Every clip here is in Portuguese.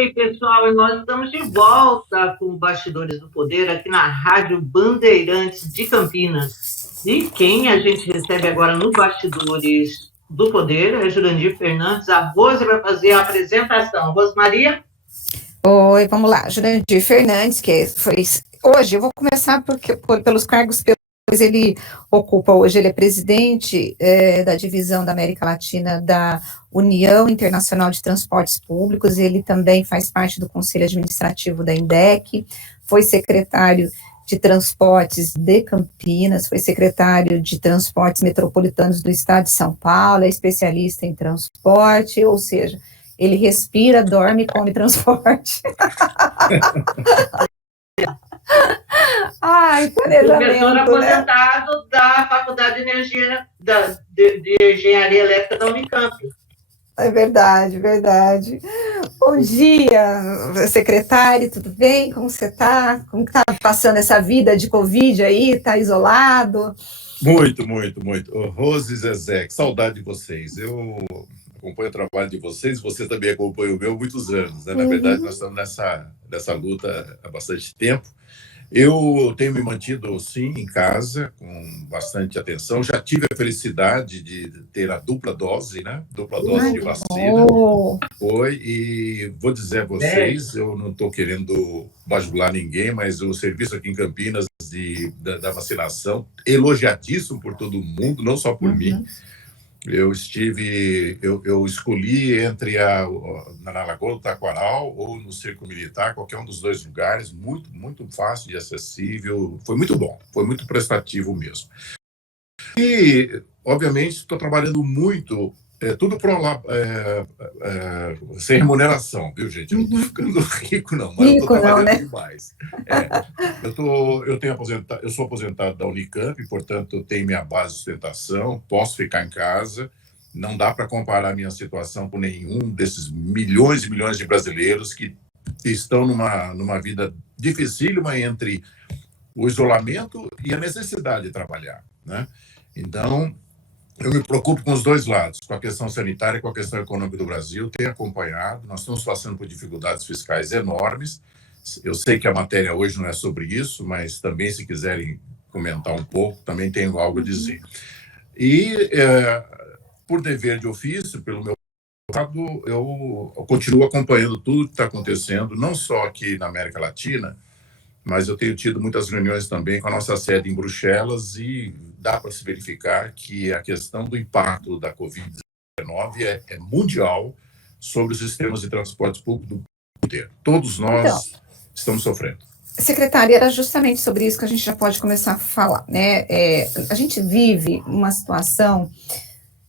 Ei, pessoal, e nós estamos de volta com Bastidores do Poder aqui na Rádio Bandeirantes de Campinas. E quem a gente recebe agora no Bastidores do Poder é Jurandir Fernandes. A Rose vai fazer a apresentação. Rosmaria? Oi, vamos lá. Jurandir Fernandes, que foi hoje, eu vou começar pelos cargos pelos ele ocupa hoje. Ele é presidente da divisão da América Latina da União Internacional de Transportes Públicos. Ele também faz parte do Conselho Administrativo da INDEC, foi secretário de Transportes de Campinas, foi secretário de Transportes Metropolitanos do Estado de São Paulo, é especialista em transporte, ou seja, ele respira, dorme e come transporte. Ai, planejamento, professor aposentado, né? Da Faculdade de Energia, de Engenharia Elétrica da Unicamp. É verdade, verdade. Bom dia, secretário, tudo bem? Como você está? Como está passando essa vida de Covid aí? Está isolado? Muito. Rose e Zezé, que saudade de vocês. Eu acompanho o trabalho de vocês também acompanham o meu há muitos anos, né? Na verdade, nós estamos nessa luta há bastante tempo. Eu tenho me mantido, sim, em casa, com bastante atenção. Já tive a felicidade de ter a dupla dose, né? Dupla dose de vacina. E vou dizer a vocês, eu não estou querendo bajular ninguém, mas o serviço aqui em Campinas da vacinação, elogiadíssimo por todo mundo, não só por mim. Eu escolhi entre na Lagoa do Taquaral ou no Circo Militar, qualquer um dos dois lugares, muito fácil e acessível. Foi muito bom, foi muito prestativo mesmo. E, obviamente, estou trabalhando muito, tudo sem remuneração, viu, gente? Eu não estou ficando rico, não, mas eu estou trabalhando demais. Eu sou aposentado da Unicamp, portanto, eu tenho minha base de sustentação, posso ficar em casa. Não dá para comparar a minha situação com nenhum desses milhões e milhões de brasileiros que estão numa vida dificílima entre o isolamento e a necessidade de trabalhar, né? Então, eu me preocupo com os dois lados, com a questão sanitária e com a questão econômica do Brasil. Tenho acompanhado, nós estamos passando por dificuldades fiscais enormes. Eu sei que a matéria hoje não é sobre isso, mas também, se quiserem comentar um pouco, também tenho algo a dizer. E, por dever de ofício, pelo meu lado, eu continuo acompanhando tudo que está acontecendo, não só aqui na América Latina, mas eu tenho tido muitas reuniões também com a nossa sede em Bruxelas e dá para se verificar que a questão do impacto da Covid-19 é mundial sobre os sistemas de transporte público do mundo. Todos nós estamos sofrendo. Secretária, era justamente sobre isso que a gente já pode começar a falar, né? A gente vive uma situação,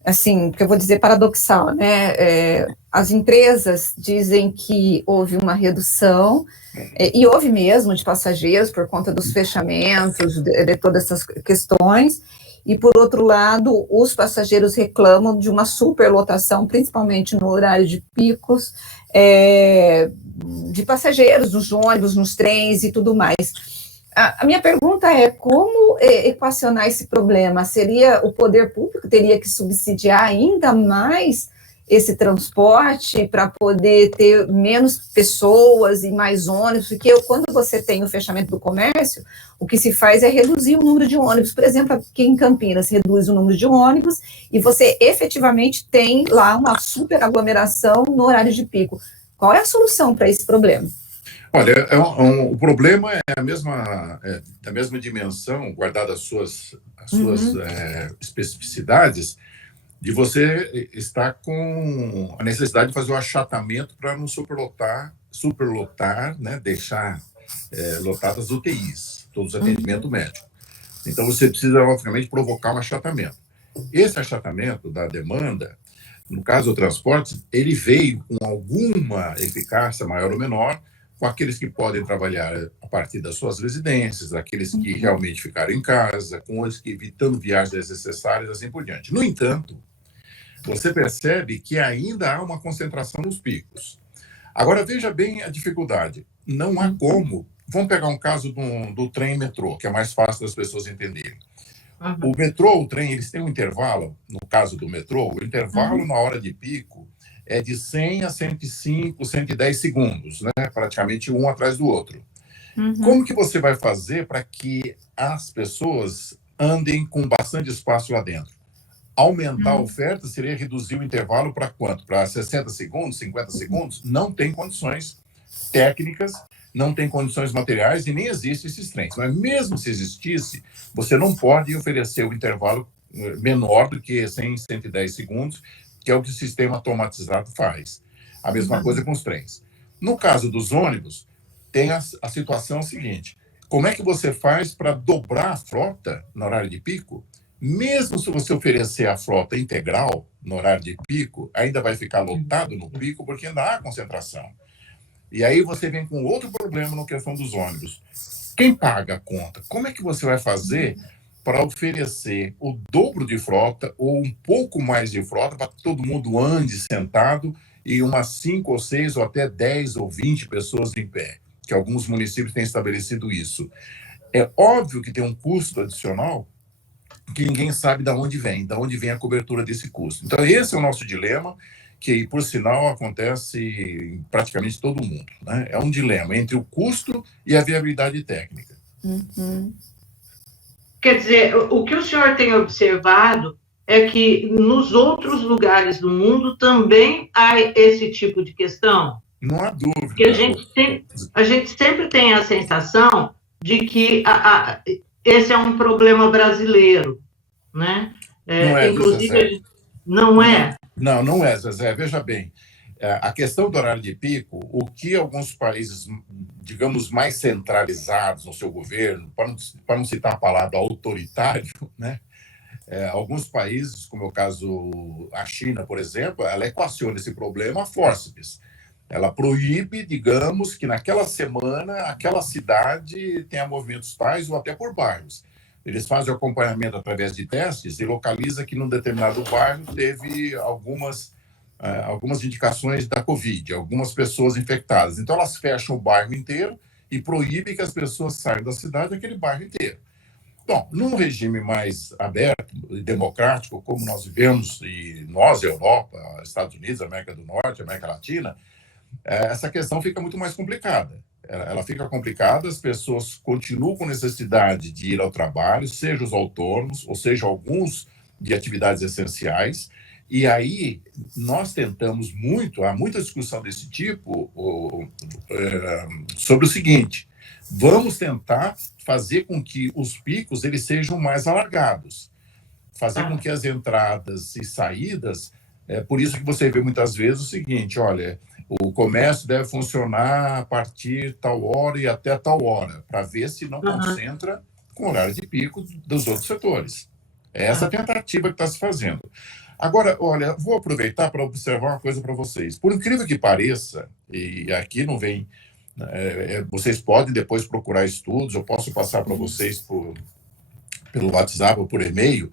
assim, que eu vou dizer paradoxal, né? As empresas dizem que houve uma redução, e houve mesmo, de passageiros por conta dos fechamentos, de todas essas questões, e por outro lado, os passageiros reclamam de uma superlotação, principalmente no horário de picos, de passageiros nos ônibus, nos trens e tudo mais. A minha pergunta é como equacionar esse problema? Seria o poder público teria que subsidiar ainda mais esse transporte para poder ter menos pessoas e mais ônibus? Porque quando você tem o fechamento do comércio, o que se faz é reduzir o número de ônibus. Por exemplo, aqui em Campinas, reduz o número de ônibus e você efetivamente tem lá uma super aglomeração no horário de pico. Qual é a solução para esse problema? Olha, o problema é da mesma dimensão, guardada as suas especificidades, de você estar com a necessidade de fazer o achatamento para não superlotar, né, deixar lotadas UTIs, todos os atendimentos médicos. Então, você precisa, obviamente, provocar um achatamento. Esse achatamento da demanda, no caso do transporte, ele veio com alguma eficácia maior ou menor, com aqueles que podem trabalhar a partir das suas residências, aqueles que realmente ficaram em casa, com os que evitando viagens desnecessárias, assim por diante. No entanto, você percebe que ainda há uma concentração nos picos. Agora, veja bem a dificuldade. Não há como... Vamos pegar um caso do trem e metrô, que é mais fácil das pessoas entenderem. O metrô, o trem, eles têm um intervalo, no caso do metrô, o intervalo na hora de pico é de 100 a 105, 110 segundos, né? Praticamente um atrás do outro. Como que você vai fazer para que as pessoas andem com bastante espaço lá dentro? Aumentar a oferta seria reduzir o intervalo para quanto? Para 60 segundos, 50 segundos? Não tem condições técnicas, não tem condições materiais e nem existem esses trens. Mas mesmo se existisse, você não pode oferecer o intervalo menor do que 100, 110 segundos, que é o que o sistema automatizado faz. A mesma coisa com os trens. No caso dos ônibus, tem a situação seguinte: como é que você faz para dobrar a frota no horário de pico? Mesmo se você oferecer a frota integral no horário de pico, ainda vai ficar lotado no pico, porque ainda há concentração. E aí você vem com outro problema na questão dos ônibus. Quem paga a conta? Como é que você vai fazer para oferecer o dobro de frota ou um pouco mais de frota para que todo mundo ande sentado e umas 5 ou 6 ou até 10 ou 20 pessoas em pé? Que alguns municípios têm estabelecido isso. É óbvio que tem um custo adicional que ninguém sabe de onde vem a cobertura desse custo. Então, esse é o nosso dilema, que, por sinal, acontece em praticamente todo mundo, né? É um dilema entre o custo e a viabilidade técnica. Quer dizer, o que o senhor tem observado é que nos outros lugares do mundo também há esse tipo de questão? Não há dúvida. Porque a gente sempre tem a sensação de que esse é um problema brasileiro, né? Não é, inclusive, não é? Não é, Zezé. Veja bem, a questão do horário de pico, o que alguns países, digamos, mais centralizados no seu governo, para não citar a palavra autoritário, né? Alguns países, como é o caso a China, por exemplo, ela equaciona esse problema a fórceps. Ela proíbe, digamos, que naquela semana aquela cidade tenha movimentos tais ou até por bairros. Eles fazem o acompanhamento através de testes e localiza que num determinado bairro teve algumas indicações da Covid, algumas pessoas infectadas. Então, elas fecham o bairro inteiro e proíbem que as pessoas saiam da cidade daquele bairro inteiro. Bom, num regime mais aberto e democrático, como nós vivemos, e nós, Europa, Estados Unidos, América do Norte, América Latina, essa questão fica muito mais complicada. Ela fica complicada, as pessoas continuam com necessidade de ir ao trabalho, seja os autônomos, ou seja, alguns de atividades essenciais, e aí nós tentamos muito, há muita discussão desse tipo, sobre o seguinte: vamos tentar fazer com que os picos eles sejam mais alargados, fazer com que as entradas e saídas, por isso que você vê muitas vezes o seguinte: olha, o comércio deve funcionar a partir tal hora e até tal hora, para ver se não concentra com o horário de pico dos outros setores. É essa tentativa que está se fazendo. Agora, olha, vou aproveitar para observar uma coisa para vocês. Por incrível que pareça, e aqui não vem... vocês podem depois procurar estudos, eu posso passar para vocês pelo WhatsApp ou por e-mail.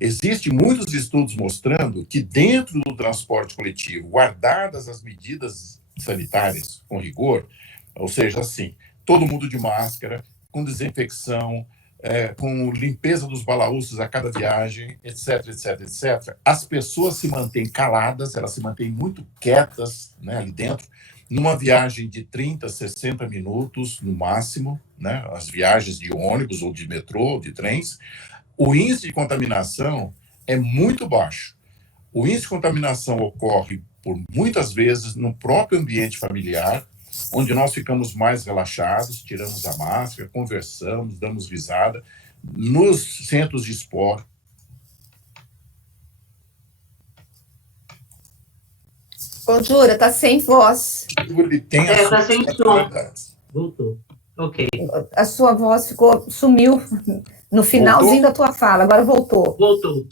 Existem muitos estudos mostrando que dentro do transporte coletivo, guardadas as medidas sanitárias com rigor, ou seja, assim, todo mundo de máscara, com desinfecção, com limpeza dos balaúços a cada viagem, etc, etc, etc, as pessoas se mantêm caladas, elas se mantêm muito quietas, né, ali dentro, numa viagem de 30, 60 minutos no máximo, né, as viagens de ônibus ou de metrô, de trens, o índice de contaminação é muito baixo. O índice de contaminação ocorre, por muitas vezes, no próprio ambiente familiar, onde nós ficamos mais relaxados, tiramos a máscara, conversamos, damos risada. Nos centros de esporte. Ô, Jura, tá sem voz. Ele tem tá sem som. Voltou. Ok. A sua voz sumiu no finalzinho da tua fala, agora voltou. Voltou.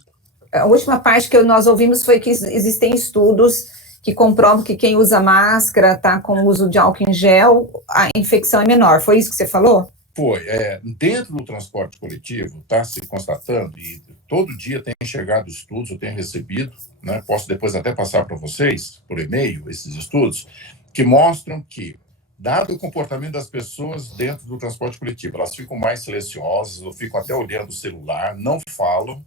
A última parte que nós ouvimos foi que existem estudos que comprovam que quem usa máscara, tá com o uso de álcool em gel, a infecção é menor. Foi isso que você falou? Foi. Dentro do transporte coletivo, está se constatando, e todo dia tem chegado estudos, eu tenho recebido, né, posso depois até passar para vocês, por e-mail, esses estudos, que mostram que, dado o comportamento das pessoas dentro do transporte coletivo, elas ficam mais silenciosas, ou ficam até olhando o celular, não falam,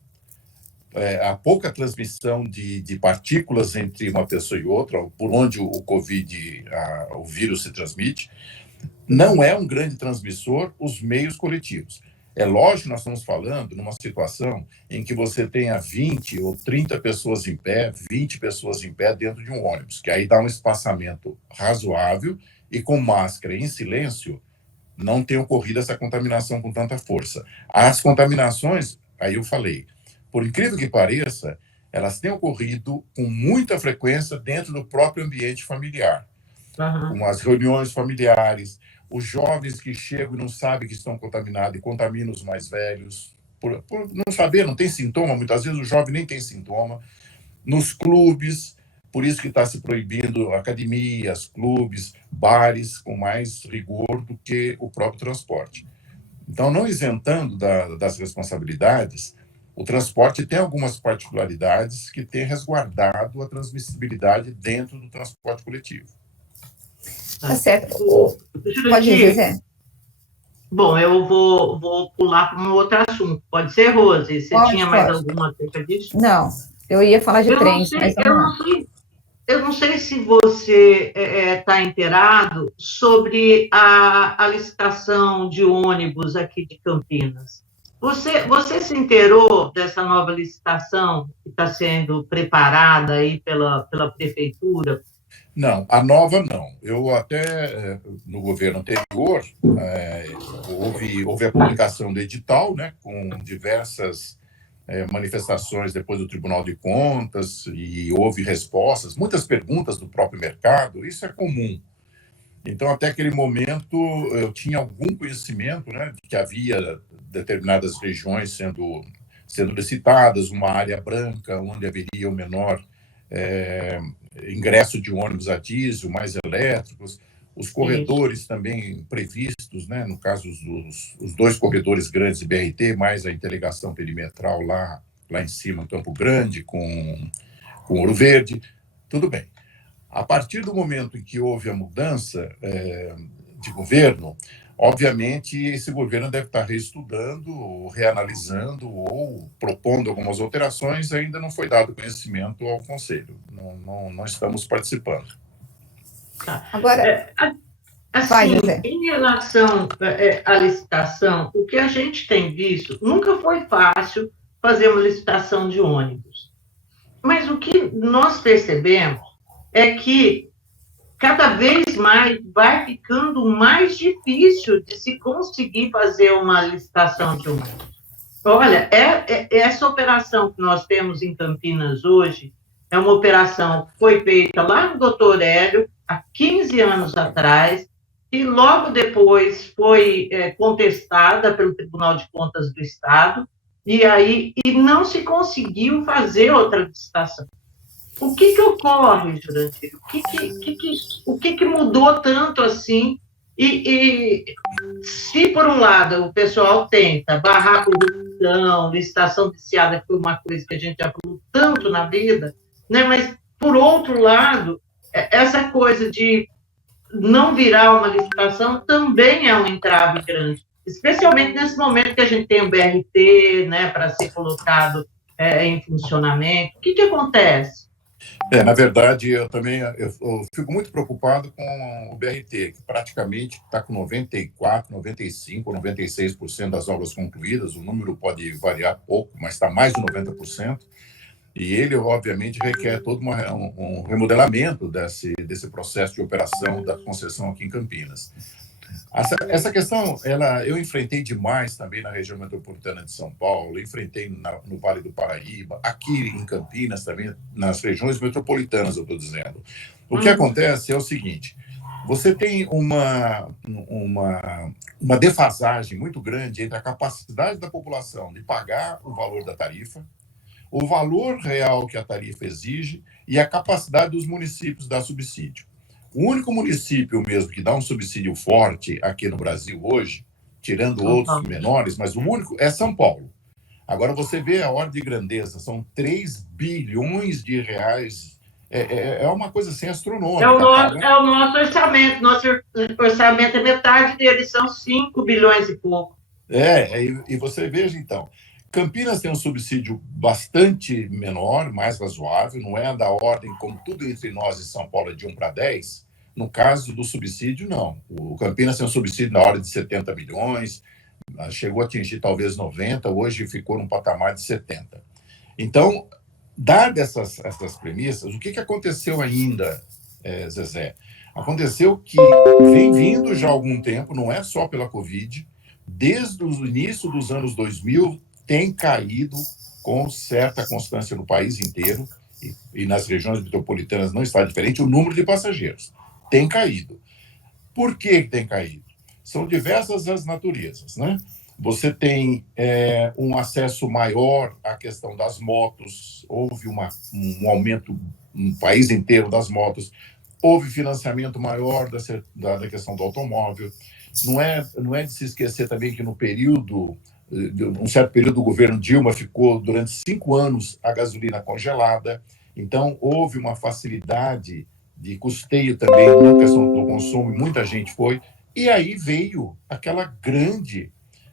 a pouca transmissão de partículas entre uma pessoa e outra, por onde o Covid, o vírus se transmite, não é um grande transmissor os meios coletivos. É lógico que nós estamos falando numa situação em que você tenha 20 ou 30 pessoas em pé, 20 pessoas em pé dentro de um ônibus, que aí dá um espaçamento razoável e com máscara em silêncio, não tem ocorrido essa contaminação com tanta força. As contaminações, aí eu falei, por incrível que pareça, elas têm ocorrido com muita frequência dentro do próprio ambiente familiar, com as reuniões familiares, os jovens que chegam e não sabem que estão contaminados e contaminam os mais velhos, por não saber, não tem sintoma, muitas vezes o jovem nem tem sintoma, nos clubes, por isso que está se proibindo academias, clubes, bares, com mais rigor do que o próprio transporte. Então, não isentando das responsabilidades, o transporte tem algumas particularidades que têm resguardado a transmissibilidade dentro do transporte coletivo. Tá certo. Pode ir, Zé. Bom, eu vou pular para um outro assunto. Pode ser, Rose? Você tinha mais alguma acerca disso? Não, eu ia falar de trens, mas eu não sei se você está inteirado sobre a licitação de ônibus aqui de Campinas. Você se inteirou dessa nova licitação que está sendo preparada aí pela prefeitura? Não, a nova não. Eu até, no governo anterior, houve a publicação do edital, né, com diversas manifestações depois do Tribunal de Contas, e houve respostas, muitas perguntas do próprio mercado, isso é comum. Então, até aquele momento, eu tinha algum conhecimento, né, de que havia determinadas regiões sendo licitadas, uma área branca, onde haveria o menor ingresso de ônibus a diesel, mais elétricos, os corredores também previstos, né, no caso, os 2 corredores grandes de BRT, mais a interligação perimetral lá em cima, em Campo Grande, com Ouro Verde, tudo bem. A partir do momento em que houve a mudança de governo, obviamente esse governo deve estar reestudando, reanalisando ou propondo algumas alterações, ainda não foi dado conhecimento ao Conselho, não estamos participando. Agora, assim, em relação à licitação, o que a gente tem visto, nunca foi fácil fazer uma licitação de ônibus, mas o que nós percebemos é que cada vez mais vai ficando mais difícil de se conseguir fazer uma licitação de ônibus. Olha, essa operação que nós temos em Campinas hoje é uma operação que foi feita lá no Doutor Hélio, há 15 anos atrás, e logo depois foi contestada pelo Tribunal de Contas do Estado, e não se conseguiu fazer outra licitação. O que ocorre, Jurandir? O que mudou tanto assim? E se, por um lado, o pessoal tenta barrar a corrupção, licitação viciada, que foi uma coisa que a gente já falou tanto na vida, né? Mas, por outro lado, essa coisa de não virar uma licitação também é um entrave grande, especialmente nesse momento que a gente tem o BRT, né, para ser colocado em funcionamento. O que acontece? Na verdade, eu fico muito preocupado com o BRT, que praticamente está com 94%, 95%, 96% das obras concluídas. O número pode variar pouco, mas está mais de 90%. E ele, obviamente, requer todo um remodelamento desse processo de operação da concessão aqui em Campinas. Essa questão, eu enfrentei demais também na região metropolitana de São Paulo, enfrentei no Vale do Paraíba, aqui em Campinas também, nas regiões metropolitanas, eu estou dizendo. O que acontece é o seguinte, você tem uma defasagem muito grande entre a capacidade da população de pagar o valor da tarifa, o valor real que a tarifa exige e a capacidade dos municípios dar subsídio. O único município mesmo que dá um subsídio forte aqui no Brasil hoje, tirando outros menores, mas o único é São Paulo. Agora você vê a ordem de grandeza, são 3 bilhões de reais. É uma coisa assim astronômica. É o nosso orçamento. Nosso orçamento é metade dele, são 5 bilhões e pouco. E você veja então, Campinas tem um subsídio bastante menor, mais razoável, não é da ordem, como tudo entre nós em São Paulo é de 1 para 10. No caso do subsídio, não. O Campinas tem um subsídio na ordem de 70 milhões, chegou a atingir talvez 90, hoje ficou num patamar de 70. Então, dadas essas premissas, o que aconteceu ainda, Zezé? Aconteceu que vem vindo já há algum tempo, não é só pela Covid, desde o início dos anos 2000, tem caído com certa constância no país inteiro, e nas regiões metropolitanas não está diferente, o número de passageiros tem caído. Por que tem caído? São diversas as naturezas, né? Você tem um acesso maior à questão das motos, houve um aumento no país inteiro das motos, houve financiamento maior da questão do automóvel. Não é de se esquecer também que no período, um certo período do governo Dilma ficou durante 5 anos a gasolina congelada, então houve uma facilidade de custeio também na questão do consumo, e muita gente foi, e aí veio aquela grande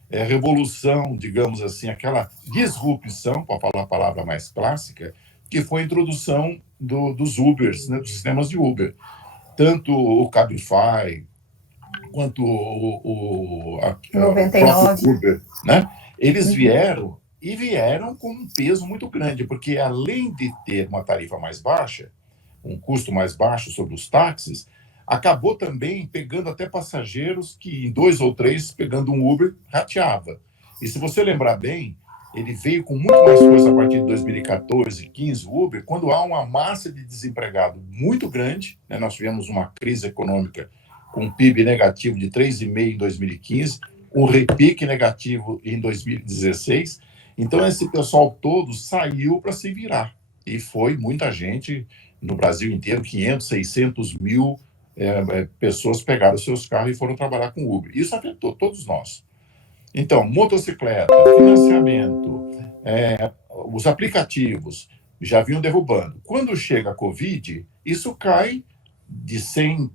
revolução, digamos assim, aquela disrupção, para falar a palavra mais clássica, que foi a introdução dos Ubers, né, dos sistemas de Uber. Tanto o Cabify, quanto o 99. próprio Uber, né? Eles vieram com um peso muito grande, porque além de ter uma tarifa mais baixa, um custo mais baixo sobre os táxis, acabou também pegando até passageiros que, em 2 ou 3, pegando um Uber, rateava. E se você lembrar bem, ele veio com muito mais força a partir de 2014, 15, o Uber, quando há uma massa de desempregado muito grande, né? Nós tivemos uma crise econômica com um PIB negativo de 3,5% em 2015, um repique negativo em 2016. Então, esse pessoal todo saiu para se virar. E foi muita gente no Brasil inteiro, 500, 600 mil pessoas pegaram seus carros e foram trabalhar com Uber. Isso afetou todos nós. Então, motocicleta, financiamento, os aplicativos já vinham derrubando. Quando chega a Covid, isso cai de 100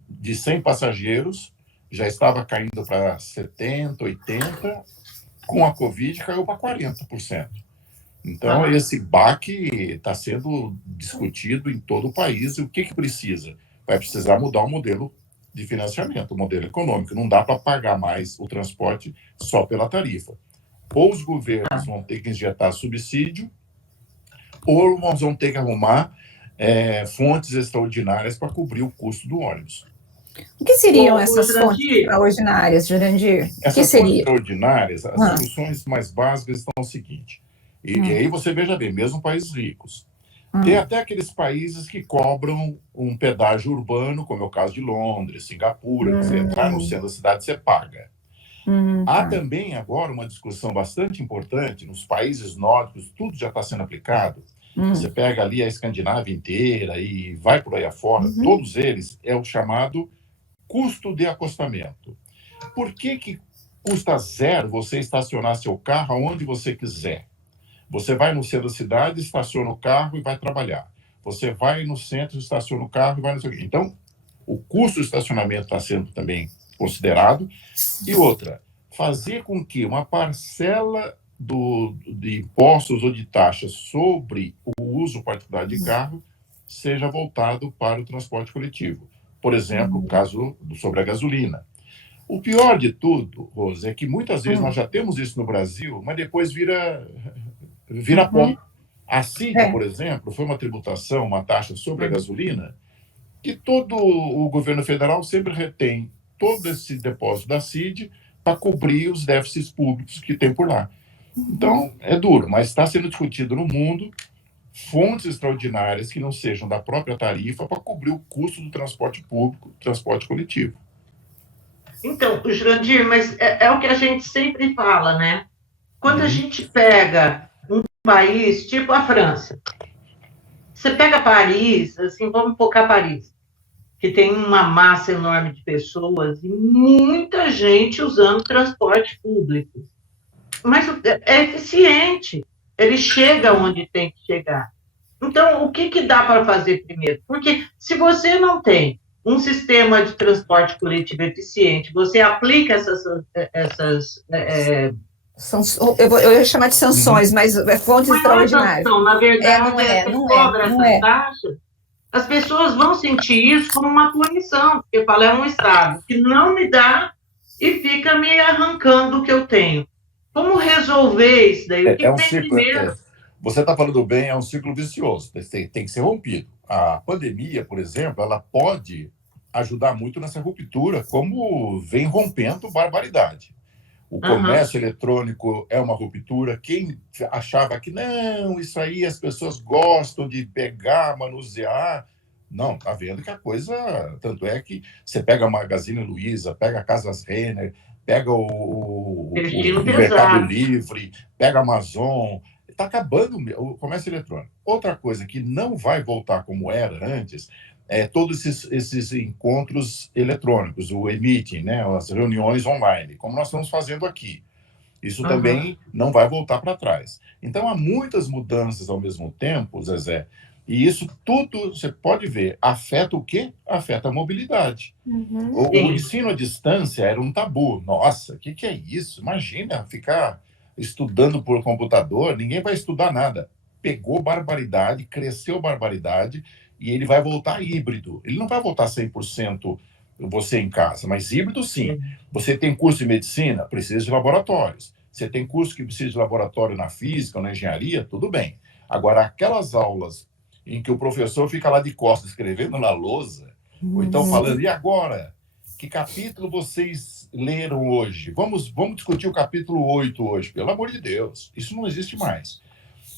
passageiros, já estava caindo para 70, 80, com a Covid caiu para 40%. Então, esse baque está sendo discutido em todo o país. E o que precisa? Vai precisar mudar o modelo de financiamento, o modelo econômico. Não dá para pagar mais o transporte só pela tarifa. Ou os governos vão ter que injetar subsídio, ou nós vamos ter que arrumar fontes extraordinárias para cobrir o custo do ônibus. O que seriam essas fontes extraordinárias, Jurandir? Essas fontes extraordinárias, as soluções mais básicas estão o seguinte. E aí você veja bem, mesmo países ricos. Tem até aqueles países que cobram um pedágio urbano, como é o caso de Londres, Singapura, que você entrar no centro da cidade, você paga. Há também agora uma discussão bastante importante, nos países nórdicos, tudo já está sendo aplicado. Você pega ali a Escandinávia inteira e vai por aí afora, todos eles é o chamado custo de acostamento. Por que custa zero você estacionar seu carro aonde você quiser? Você vai no centro da cidade, estaciona o carro e vai trabalhar. Você vai no centro, estaciona o carro e vai no seu... Então, o custo do estacionamento está sendo também considerado. E outra, fazer com que uma parcela de impostos ou de taxas sobre o uso particular de carro seja voltado para o transporte coletivo. Por exemplo, o caso sobre a gasolina. O pior de tudo, Rose, é que muitas vezes nós já temos isso no Brasil, mas depois vira pó. A CID, por exemplo, foi uma tributação, uma taxa sobre a gasolina, que todo o governo federal sempre retém todo esse depósito da CID para cobrir os déficits públicos que tem por lá. Então, é duro, mas está sendo discutido no mundo fontes extraordinárias que não sejam da própria tarifa para cobrir o custo do transporte público, transporte coletivo. Então, Jurandir, mas é o que a gente sempre fala, né? Quando a gente pega um país tipo a França, você pega Paris, assim, vamos focar Paris, que tem uma massa enorme de pessoas e muita gente usando transporte público. Mas é eficiente, ele chega onde tem que chegar. Então, o que dá para fazer primeiro? Porque se você não tem um sistema de transporte coletivo eficiente, você aplica essas Eu ia chamar de sanções, mas é fontes extraordinárias. Não, na verdade, não é. Taxas, as pessoas vão sentir isso como uma punição, porque fala, é um Estado que não me dá e fica me arrancando o que eu tenho. Como resolver isso daí? O que um ciclo, você está falando bem, é um ciclo vicioso, tem que ser rompido. A pandemia, por exemplo, ela pode ajudar muito nessa ruptura, como vem rompendo barbaridade. O comércio eletrônico é uma ruptura. Quem achava que não, isso aí as pessoas gostam de pegar, manusear. Não, tá vendo que a coisa... Tanto é que você pega a Magazine Luiza, pega a Casas Renner, pega o Mercado Livre, pega a Amazon. Está acabando o comércio eletrônico. Outra coisa que não vai voltar como era antes todos esses encontros eletrônicos, o e-meeting, né, as reuniões online, como nós estamos fazendo aqui. Isso também não vai voltar para trás. Então, há muitas mudanças ao mesmo tempo, Zezé, e isso tudo, você pode ver, afeta o quê? Afeta a mobilidade. O ensino à distância era um tabu. Nossa, o que é isso? Imagina ficar estudando por computador, ninguém vai estudar nada. Pegou barbaridade, cresceu barbaridade, e ele vai voltar híbrido. Ele não vai voltar 100% você em casa, mas híbrido sim. Você tem curso de medicina, precisa de laboratórios. Você tem curso que precisa de laboratório na física ou na engenharia, tudo bem. Agora, aquelas aulas em que o professor fica lá de costas escrevendo na lousa, ou então falando, e agora? Que capítulo vocês leram hoje? Vamos discutir o capítulo 8 hoje. Pelo amor de Deus, isso não existe mais.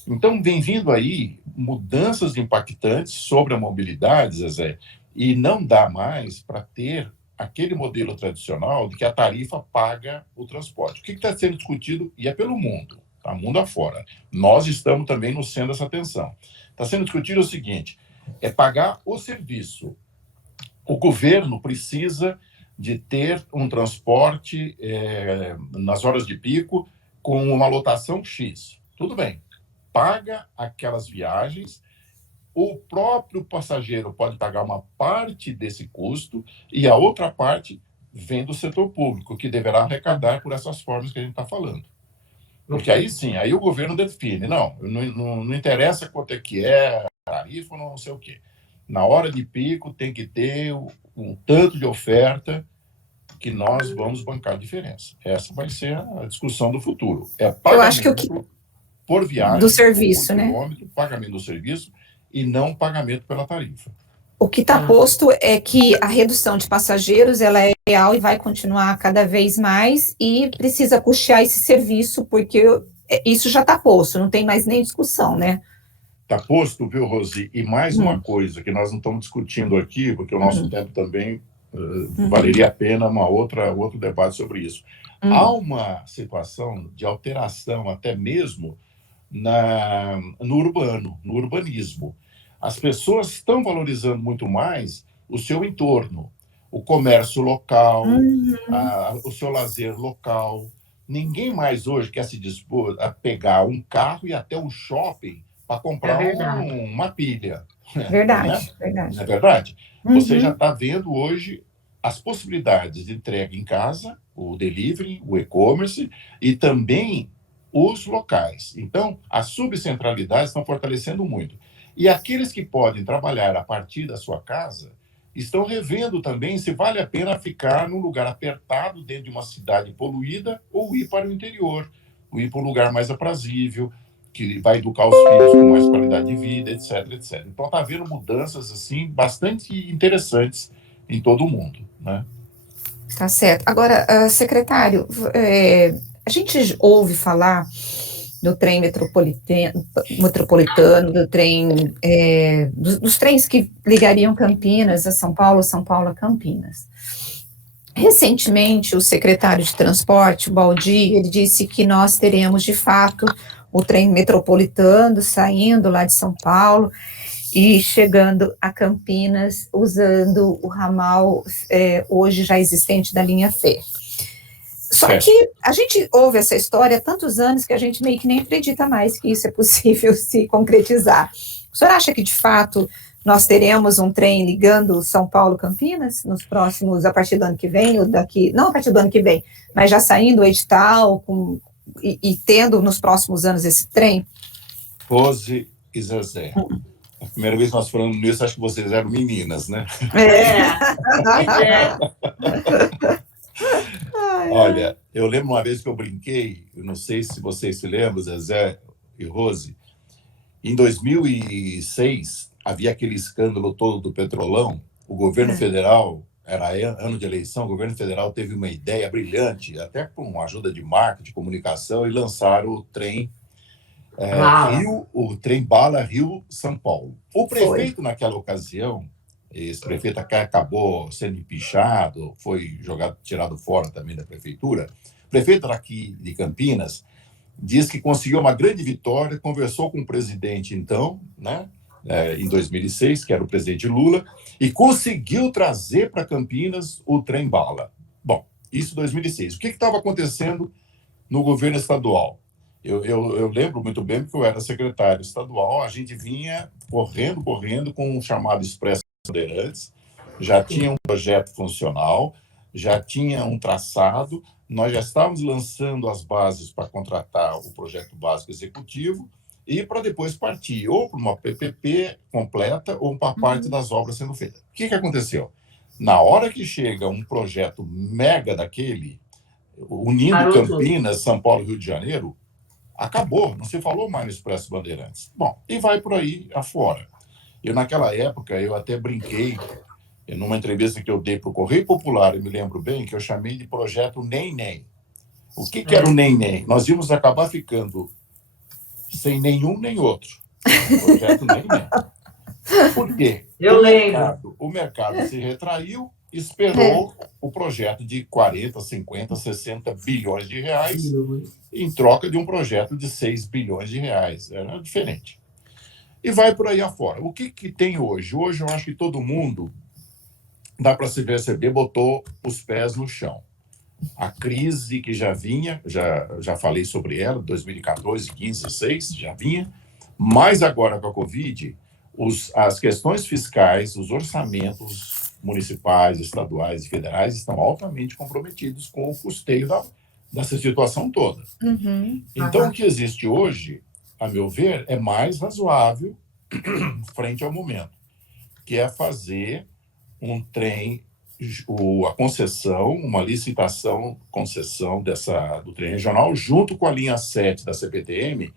Então, vem vindo aí mudanças impactantes sobre a mobilidade, Zezé, e não dá mais para ter aquele modelo tradicional de que a tarifa paga o transporte. O que está sendo discutido, e é pelo mundo, tá? Mundo afora. Nós estamos também no centro dessa atenção. Está sendo discutido o seguinte, é pagar o serviço. O governo precisa de ter um transporte nas horas de pico com uma lotação X. Tudo bem. Paga aquelas viagens, o próprio passageiro pode pagar uma parte desse custo e a outra parte vem do setor público, que deverá arrecadar por essas formas que a gente está falando. Porque aí sim, aí o governo define, não interessa quanto é que é, tarifa, não sei o quê. Na hora de pico tem que ter um tanto de oferta que nós vamos bancar a diferença. Essa vai ser a discussão do futuro. Eu acho que por viagem, do serviço, por né? quilômetro, pagamento do serviço e não pagamento pela tarifa. O que está posto é que a redução de passageiros ela é real e vai continuar cada vez mais e precisa custear esse serviço, porque isso já está posto, não tem mais nem discussão, né? Está posto, viu, Rosi? E mais uma coisa que nós não estamos discutindo aqui, porque o nosso tempo também valeria a pena outro debate sobre isso. Há uma situação de alteração até mesmo no urbanismo. As pessoas estão valorizando muito mais o seu entorno, o comércio local, o seu lazer local. Ninguém mais hoje quer se dispor a pegar um carro e ir até um shopping para comprar uma pilha. Verdade, né? verdade. Não é verdade? Você já está vendo hoje as possibilidades de entrega em casa, o delivery, o e-commerce e também os locais. Então, as subcentralidades estão fortalecendo muito. E aqueles que podem trabalhar a partir da sua casa estão revendo também se vale a pena ficar num lugar apertado dentro de uma cidade poluída ou ir para o interior, ou ir para um lugar mais aprazível, que vai educar os filhos com mais qualidade de vida, etc, etc. Então, está havendo mudanças assim bastante interessantes em todo o mundo, né? Tá certo. Agora, secretário, a gente ouve falar do trem metropolitano, do trem, dos trens que ligariam Campinas a São Paulo a Campinas. Recentemente, o secretário de Transporte, o Baldi, ele disse que nós teremos, de fato, o trem metropolitano saindo lá de São Paulo e chegando a Campinas usando o ramal hoje já existente da linha Fé. Só que a gente ouve essa história há tantos anos que a gente meio que nem acredita mais que isso é possível se concretizar. O senhor acha que, de fato, nós teremos um trem ligando São Paulo-Campinas nos próximos, a partir do ano que vem, ou daqui, não a partir do ano que vem, mas já saindo o edital, e tendo nos próximos anos esse trem? Rose e Zezé. A primeira vez que nós falamos nisso, acho que vocês eram meninas, né? Pois é. Olha, eu lembro uma vez que eu brinquei, eu não sei se vocês se lembram, Zezé e Rose, em 2006, havia aquele escândalo todo do Petrolão, o governo federal, era ano de eleição, o governo federal teve uma ideia brilhante, até com ajuda de marketing, de comunicação, e lançaram o trem o trem bala Rio-São Paulo. O prefeito, naquela ocasião, esse prefeito acabou sendo empichado, foi tirado fora também da prefeitura. O prefeito daqui de Campinas diz que conseguiu uma grande vitória, conversou com o presidente, então, né, em 2006, que era o presidente Lula, e conseguiu trazer para Campinas o trem-bala. Bom, isso em 2006. O que estava acontecendo no governo estadual? Eu lembro muito bem, porque eu era secretário estadual, a gente vinha correndo com o chamado Expresso Bandeirantes, já tinha um projeto funcional, já tinha um traçado, nós já estávamos lançando as bases para contratar o projeto básico executivo e para depois partir ou para uma PPP completa ou para parte das obras sendo feitas. O que aconteceu? Na hora que chega um projeto mega daquele, unindo Campinas, São Paulo e Rio de Janeiro, acabou, não se falou mais no Expresso Bandeirantes. Bom, e vai por aí afora. Eu, naquela época, eu até brinquei, numa entrevista que eu dei para o Correio Popular, eu me lembro bem, que eu chamei de projeto Nem-Nem. O que era o Nem-Nem? Nós íamos acabar ficando sem nenhum nem outro. Projeto Nem-Nem. Por quê? O mercado se retraiu, esperou o projeto de 40, 50, 60 bilhões de reais em troca de um projeto de 6 bilhões de reais. Era diferente. E vai por aí afora. O que tem hoje? Hoje eu acho que todo mundo, dá para se perceber, botou os pés no chão. A crise que já vinha, já falei sobre ela, 2014, 15, 16, já vinha, mas agora com a Covid, as questões fiscais, os orçamentos municipais, estaduais e federais estão altamente comprometidos com o custeio dessa situação toda. Então, o que existe hoje, a meu ver, é mais razoável frente ao momento, que é fazer um trem, a concessão, uma concessão do trem regional, junto com a linha 7 da CPTM,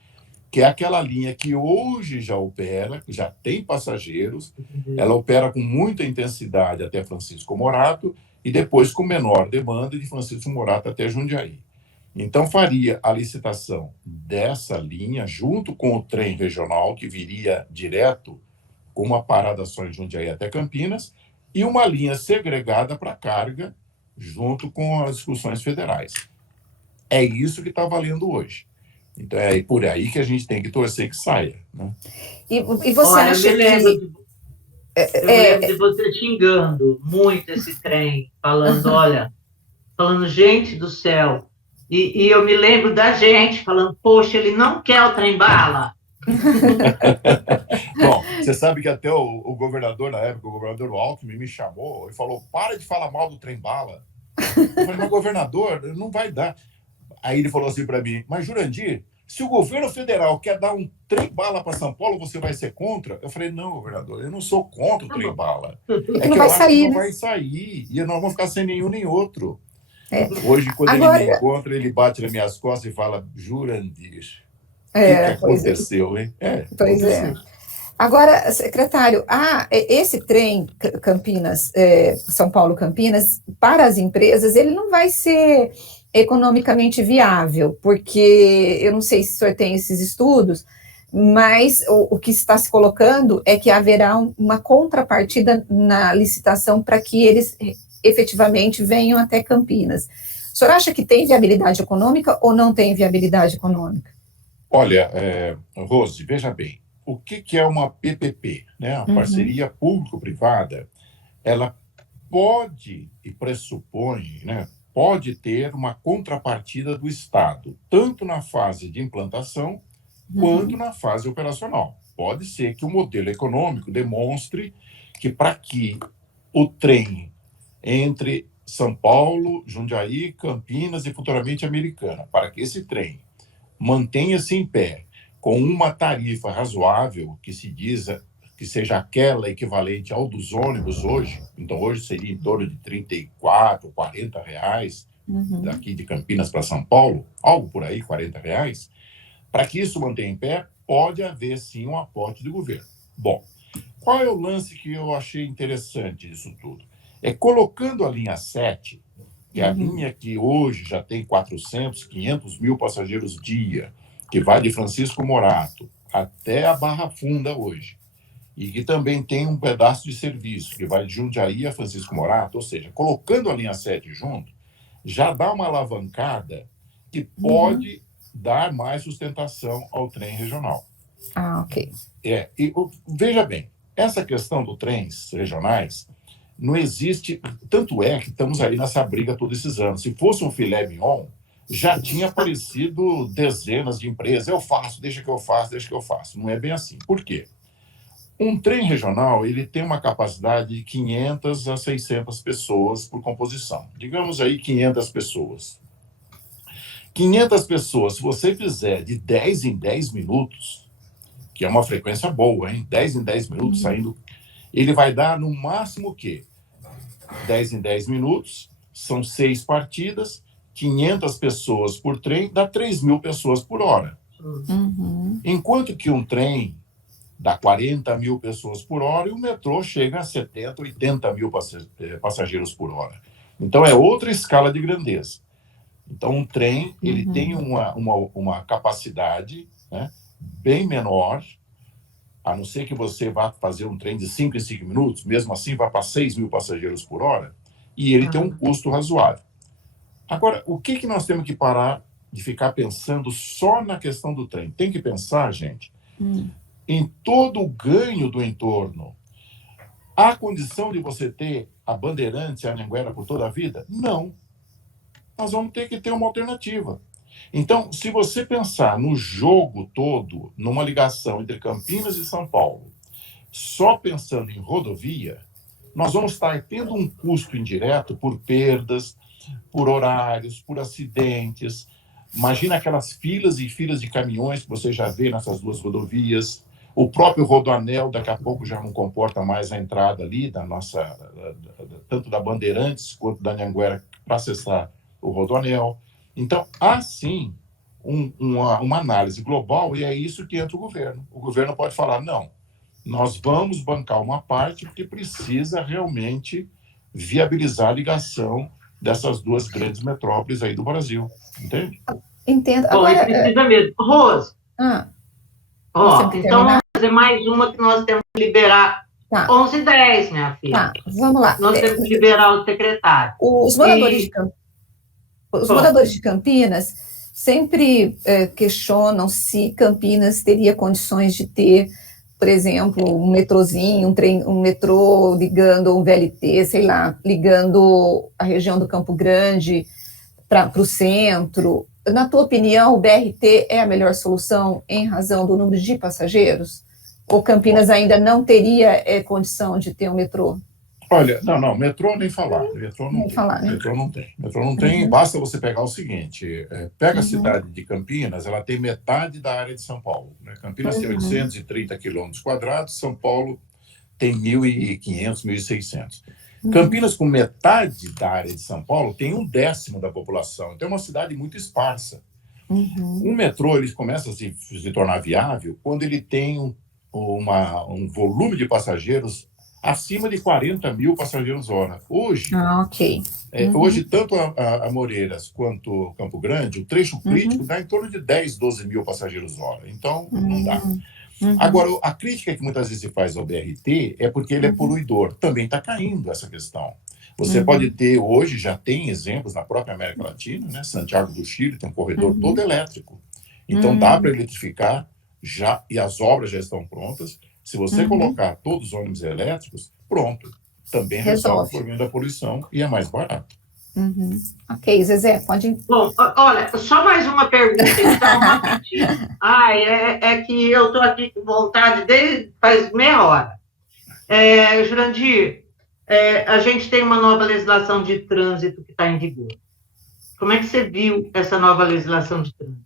que é aquela linha que hoje já opera, já tem passageiros, ela opera com muita intensidade até Francisco Morato e depois com menor demanda de Francisco Morato até Jundiaí. Então, faria a licitação dessa linha junto com o trem regional, que viria direto com uma parada só em Jundiaí até Campinas, e uma linha segregada para carga junto com as discussões federais. É isso que está valendo hoje. Então, é por aí que a gente tem que torcer que saia. Né? E você acha eu lembro de você xingando muito esse trem, falando, gente do céu. E eu me lembro da gente falando, poxa, ele não quer o trem-bala. Bom, você sabe que até o governador, na época, o governador Alckmin me chamou e falou, para de falar mal do trem-bala. Eu falei, mas governador, não vai dar. Aí ele falou assim para mim, mas Jurandir, se o governo federal quer dar um trem-bala para São Paulo, você vai ser contra? Eu falei, não, governador, eu não sou contra o trem-bala. É que eu acho que não vai sair, e nós vamos ficar sem nenhum nem outro. Hoje, quando ele me encontra, ele bate nas minhas costas e fala, Jurandir, o que aconteceu, hein? Pois é. Agora, secretário, esse trem Campinas, São Paulo-Campinas, para as empresas, ele não vai ser economicamente viável, porque eu não sei se o senhor tem esses estudos, mas o que está se colocando é que haverá uma contrapartida na licitação para que eles efetivamente venham até Campinas. O senhor acha que tem viabilidade econômica ou não tem viabilidade econômica? Olha, Rose, veja bem, o que é uma PPP, né? Uma parceria público-privada? Ela pode e pressupõe, né? Pode ter uma contrapartida do Estado, tanto na fase de implantação quanto na fase operacional. Pode ser que o modelo econômico demonstre que para que o trem entre São Paulo, Jundiaí, Campinas e futuramente Americana, para que esse trem mantenha-se em pé com uma tarifa razoável, que se diz que seja aquela equivalente ao dos ônibus hoje, então hoje seria em torno de R$ 34, R$ 40, daqui de Campinas para São Paulo, algo por aí, R$ 40, para que isso mantenha em pé, pode haver sim um aporte do governo. Bom, qual é o lance que eu achei interessante disso tudo? É colocando a linha 7, que é a linha que hoje já tem 400, 500 mil passageiros dia, que vai de Francisco Morato até a Barra Funda hoje, e que também tem um pedaço de serviço, que vai de Jundiaí a Francisco Morato, ou seja, colocando a linha 7 junto, já dá uma alavancada que pode dar mais sustentação ao trem regional. Ok. E veja bem, essa questão dos trens regionais não existe, tanto é que estamos aí nessa briga todos esses anos. Se fosse um filé mignon, já tinha aparecido dezenas de empresas. Eu faço, deixa que eu faço, deixa que eu faço. Não é bem assim. Por quê? Um trem regional, ele tem uma capacidade de 500 a 600 pessoas por composição. Digamos aí 500 pessoas. 500 pessoas, se você fizer de 10 em 10 minutos, que é uma frequência boa, hein? 10 em 10 minutos saindo, ele vai dar no máximo o quê? 10 em 10 minutos, são 6 partidas, 500 pessoas por trem, dá 3.000 pessoas por hora. Enquanto que um trem dá 40.000 pessoas por hora e o metrô chega a 70, 80 mil passageiros por hora. Então, é outra escala de grandeza. Então, um trem, ele tem uma capacidade, né, bem menor, a não ser que você vá fazer um trem de 5 em 5 minutos, mesmo assim vai para 6.000 passageiros por hora, e ele tem um custo razoável. Agora, o que nós temos que parar de ficar pensando só na questão do trem? Tem que pensar, gente, em todo o ganho do entorno. Há condição de você ter a Bandeirantes e a Anhanguera por toda a vida? Não. Nós vamos ter que ter uma alternativa. Então, se você pensar no jogo todo, numa ligação entre Campinas e São Paulo, só pensando em rodovia, nós vamos estar tendo um custo indireto por perdas, por horários, por acidentes. Imagina aquelas filas e filas de caminhões que você já vê nessas duas rodovias. O próprio Rodoanel, daqui a pouco, já não comporta mais a entrada ali, tanto da Bandeirantes quanto da Anhanguera, para acessar o Rodoanel. Então, há sim uma análise global, e é isso que entra o governo. O governo pode falar, não, nós vamos bancar uma parte porque precisa realmente viabilizar a ligação dessas duas grandes metrópoles aí do Brasil. Entende? Entendo. Bom, Agora, precisa mesmo. Rose, então vamos fazer mais uma que nós temos que liberar. 11h10, minha filha. Tá, vamos lá. Nós temos que liberar o secretário. Os moradores de Campinas sempre questionam se Campinas teria condições de ter, por exemplo, um metrozinho, um metrô ligando um VLT, sei lá, ligando a região do Campo Grande para o centro. Na tua opinião, o BRT é a melhor solução em razão do número de passageiros? Ou Campinas ainda não teria condição de ter um metrô? Olha, não, metrô nem falar. Metrô não tem. Basta você pegar o seguinte, pega a cidade de Campinas, ela tem metade da área de São Paulo. Né? Campinas tem 830 quilômetros quadrados, São Paulo tem 1.500, 1.600. Campinas, com metade da área de São Paulo, tem 1/10 da população. Então, é uma cidade muito esparsa. Um metrô, ele começa a se tornar viável quando ele tem um volume de passageiros acima de 40.000 passageiros hora. Hoje, hoje tanto a Moreiras quanto Campo Grande, o trecho crítico dá em torno de 10, 12 mil passageiros hora. Então, não dá. Agora, a crítica que muitas vezes se faz ao BRT é porque ele é poluidor. Também está caindo essa questão. Você pode ter, hoje, já tem exemplos na própria América Latina, né? Santiago do Chile tem um corredor todo elétrico. Então, dá para eletrificar já, e as obras já estão prontas. Se você colocar todos os ônibus elétricos, pronto. Também resolve o problema da poluição e é mais barato. Ok, Zezé, pode... Bom, olha, só mais uma pergunta, então, rapidinho. É que eu estou aqui com vontade desde faz meia hora. Jurandir, a gente tem uma nova legislação de trânsito que está em vigor. Como é que você viu essa nova legislação de trânsito?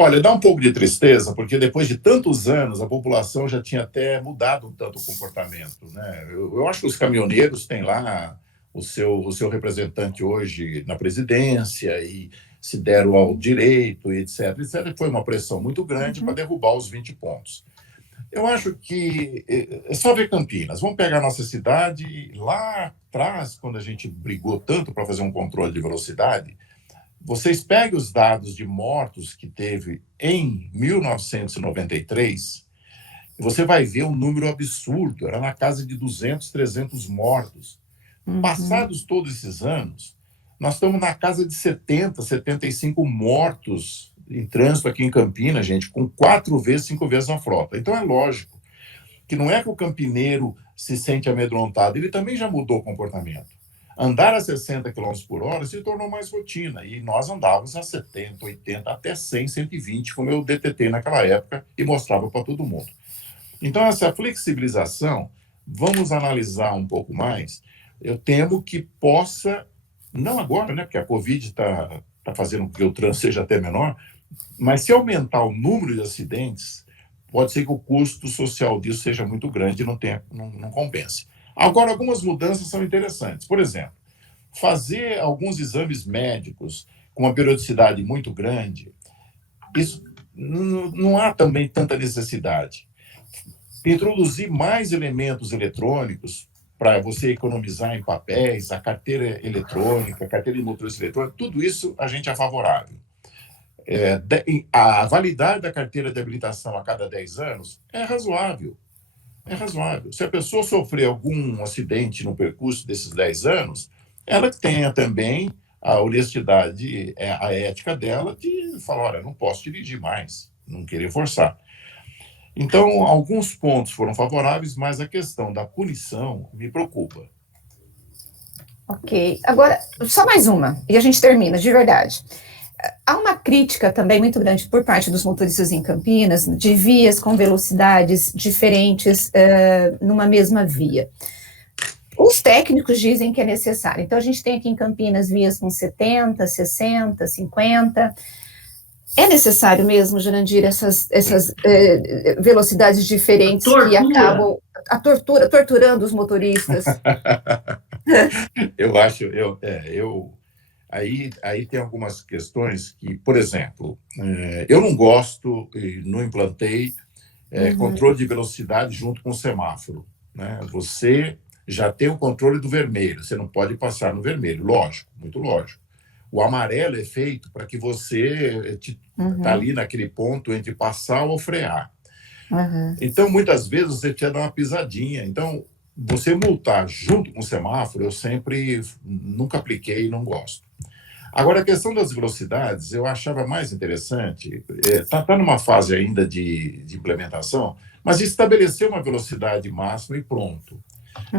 Olha, dá um pouco de tristeza, porque depois de tantos anos, a população já tinha até mudado um tanto o comportamento, né? Eu acho que os caminhoneiros têm lá o seu representante hoje na presidência e se deram ao direito, e etc. Etc. Foi uma pressão muito grande para derrubar os 20 pontos. Eu acho que é só ver Campinas. Vamos pegar a nossa cidade lá atrás, quando a gente brigou tanto para fazer um controle de velocidade. Vocês peguem os dados de mortos que teve em 1993, você vai ver um número absurdo, era na casa de 200, 300 mortos. Passados todos esses anos, nós estamos na casa de 70, 75 mortos em trânsito aqui em Campinas, gente, com 4 vezes, 5 vezes a frota. Então é lógico que não é que o campineiro se sente amedrontado, ele também já mudou o comportamento. Andar a 60 km por hora se tornou mais rotina, e nós andávamos a 70, 80, até 100, 120, como eu detetei naquela época e mostrava para todo mundo. Então, essa flexibilização, vamos analisar um pouco mais. Eu temo que possa, não agora, né, porque a Covid está fazendo com que o trânsito seja até menor, mas se aumentar o número de acidentes, pode ser que o custo social disso seja muito grande e não compense. Agora, algumas mudanças são interessantes. Por exemplo, fazer alguns exames médicos com uma periodicidade muito grande, isso não há também tanta necessidade. Introduzir mais elementos eletrônicos para você economizar em papéis, a carteira eletrônica, a carteira de motorista eletrônica, tudo isso a gente é favorável. A validade da carteira de habilitação a cada 10 anos é razoável. É razoável. Se a pessoa sofrer algum acidente no percurso desses 10 anos, ela tenha também a honestidade, a ética dela de falar, olha, não posso dirigir mais, não querer forçar. Então, alguns pontos foram favoráveis, mas a questão da punição me preocupa. Ok. Agora, só mais uma, e a gente termina, de verdade. Há uma crítica também muito grande por parte dos motoristas em Campinas de vias com velocidades diferentes numa mesma via. Os técnicos dizem que é necessário. Então, a gente tem aqui em Campinas vias com 70, 60, 50. É necessário mesmo, Jurandir, essas velocidades diferentes que acabam torturando os motoristas? Eu acho, Aí tem algumas questões que, por exemplo, eu não gosto e não implantei controle de velocidade junto com o semáforo, né? Você já tem o controle do vermelho, você não pode passar no vermelho, lógico, muito lógico. O amarelo é feito para que você está ali naquele ponto entre passar ou frear. Então, muitas vezes, você tinha dar uma pisadinha. Então, você multar junto com o semáforo, eu nunca apliquei e não gosto. Agora, a questão das velocidades, eu achava mais interessante, está numa fase ainda de implementação, mas estabelecer uma velocidade máxima e pronto.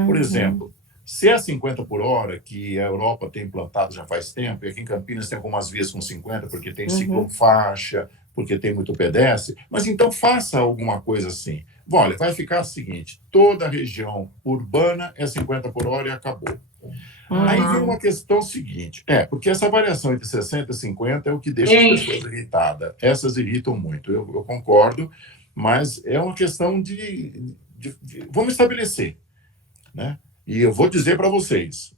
Por exemplo, se é 50 por hora, que a Europa tem implantado já faz tempo, e aqui em Campinas tem algumas vias com 50, porque tem ciclofaixa, porque tem muito pedestre, mas então faça alguma coisa assim. Olha, vai ficar o seguinte, toda a região urbana é 50 por hora e acabou. Aí vem uma questão seguinte, porque essa variação entre 60 e 50 é o que deixa as pessoas irritadas. Essas irritam muito, eu concordo, mas é uma questão de vamos estabelecer, né? E eu vou dizer para vocês,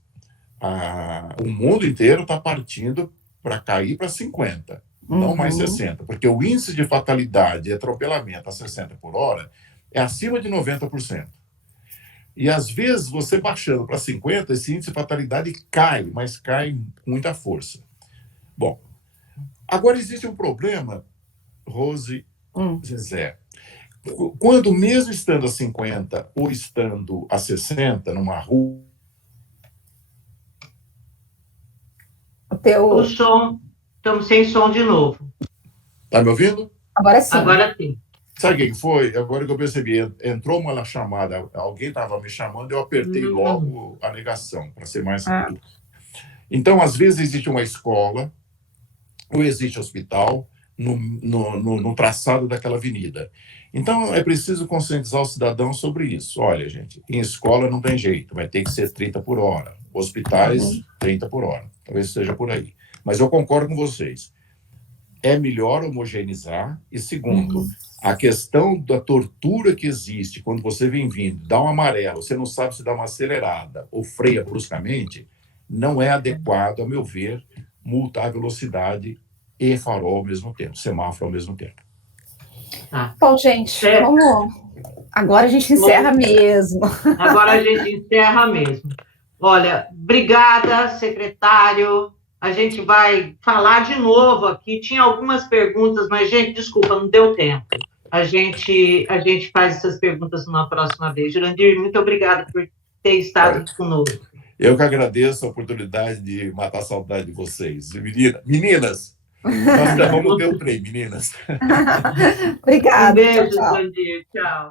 o mundo inteiro está partindo para cair para 50, não mais 60, porque o índice de fatalidade e atropelamento a 60 por hora é acima de 90%. E, às vezes, você baixando para 50, esse índice de fatalidade cai, mas cai com muita força. Bom, agora existe um problema, Rose, Zezé. Quando, mesmo estando a 50 ou estando a 60 numa rua... O som... Estamos sem som de novo. Está me ouvindo? Agora sim. Agora sim. Sabe o que foi? Agora que eu percebi, entrou uma chamada, alguém estava me chamando, eu apertei logo a negação, para ser mais rápido. Então, às vezes, existe uma escola, ou existe hospital, no traçado daquela avenida. Então, é preciso conscientizar o cidadão sobre isso. Olha, gente, em escola não tem jeito, vai ter que ser 30 por hora. Hospitais, 30 por hora. Talvez seja por aí. Mas eu concordo com vocês. é melhor homogeneizar. E segundo, a questão da tortura que existe quando você vem vindo, dá um amarelo, você não sabe se dá uma acelerada ou freia bruscamente, não é adequado, a meu ver, multar a velocidade e farol ao mesmo tempo, semáforo ao mesmo tempo. Bom, gente, vamos... Agora a gente encerra mesmo. Agora a gente encerra mesmo. Olha, obrigada, secretário. A gente vai falar de novo aqui. Tinha algumas perguntas, mas, gente, desculpa, não deu tempo. A gente faz essas perguntas numa próxima vez. Jurandir, muito obrigada por ter estado conosco. Eu que agradeço a oportunidade de matar a saudade de vocês. Meninas, nós já vamos ter o trem, meninas. Obrigada. Um beijo, Jurandir. Tchau.